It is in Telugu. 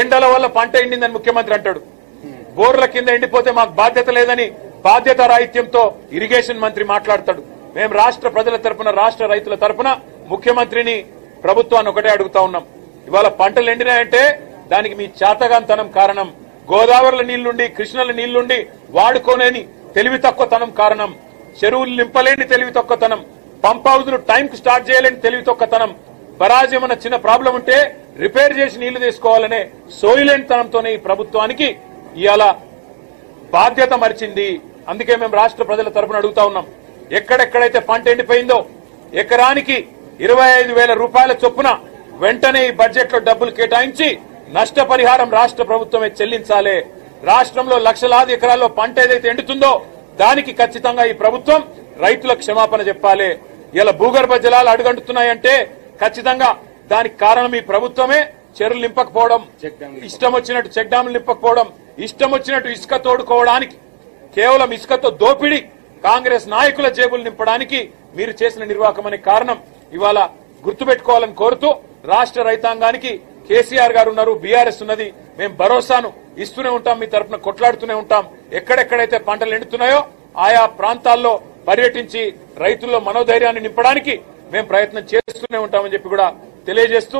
ఎండల వల్ల పంట ఎండిందని ముఖ్యమంత్రి అంటాడు. బోర్ల కింద ఎండిపోతే మాకు బాధ్యత లేదని బాధ్యత రాహిత్యంతో ఇరిగేషన్ మంత్రి మాట్లాడతాడు. మేము రాష్ట్ర ప్రజల తరపున, రాష్ట్ర రైతుల తరపున ముఖ్యమంత్రిని, ప్రభుత్వాన్ని ఒకటే అడుగుతా ఉన్నాం. ఇవాళ పంటలు ఎండినాయంటే దానికి మీ చాతగాంతనం కారణం. గోదావరిల నీళ్లుండి, కృష్ణల నీళ్లుండి వాడుకోలేని తెలివి తక్కువతనం కారణం. చెరువులు నింపలేని తెలివి తక్కువతనం. పంప్ హౌజ్లు టైంకు స్టార్ట్ చేయలేని తెలివి తక్కువతనం. బరాజ్ ఏమన్నా చిన్న ప్రాబ్లం ఉంటే రిపేర్ చేసి నీళ్లు తీసుకోవాలనే సోయిలేని తనంతోనే ఈ ప్రభుత్వానికి ఇవాళ బాధ్యత మరిచింది. అందుకే మేము రాష్ట్ర ప్రజల తరపున అడుగుతా ఉన్నాం. ఎక్కడెక్కడైతే పంట ఎండిపోయిందో ఎకరానికి 25,000 రూపాయల చొప్పున వెంటనే ఈ బడ్జెట్ లో డబ్బులు కేటాయించి నష్టపరిహారం రాష్ట్ర ప్రభుత్వమే చెల్లించాలి. రాష్ట్రంలో లక్షలాది ఎకరాల్లో పంట ఏదైతే ఎండుతుందో దానికి ఖచ్చితంగా ఈ ప్రభుత్వం రైతులకు క్షమాపణ చెప్పాలి. ఇలా భూగర్భ జలాలు అడుగంటున్నాయంటే ఖచ్చితంగా దానికి కారణం ఈ ప్రభుత్వమే. చెరువులు నింపకపోవడం, ఇష్టం వచ్చినట్టు చెక్ డ్యాములు నింపకపోవడం, ఇష్టం వచ్చినట్టు ఇసుక తోడుకోవడానికి, కేవలం ఇసుకతో దోపిడీ కాంగ్రెస్ నాయకుల జేబులు నింపడానికి మీరు చేసిన నిర్వాహకం అనే కారణం ఇవాళ గుర్తుపెట్టుకోవాలని కోరుతూ రాష్ట్ర రైతాంగానికి కేసీఆర్ గారు ఉన్నారు, బీఆర్ఎస్ ఉన్నది. మేము భరోసాను ఇస్తూనే ఉంటాం, మీ తరఫున కొట్లాడుతూనే ఉంటాం. ఎక్కడెక్కడైతే పంటలు ఎండుతున్నాయో ఆయా ప్రాంతాల్లో పర్యటించి రైతుల్లో మనోధైర్యాన్ని నింపడానికి మేము ప్రయత్నం చేస్తూనే ఉంటామని చెప్పి కూడా తెలియజేస్తూ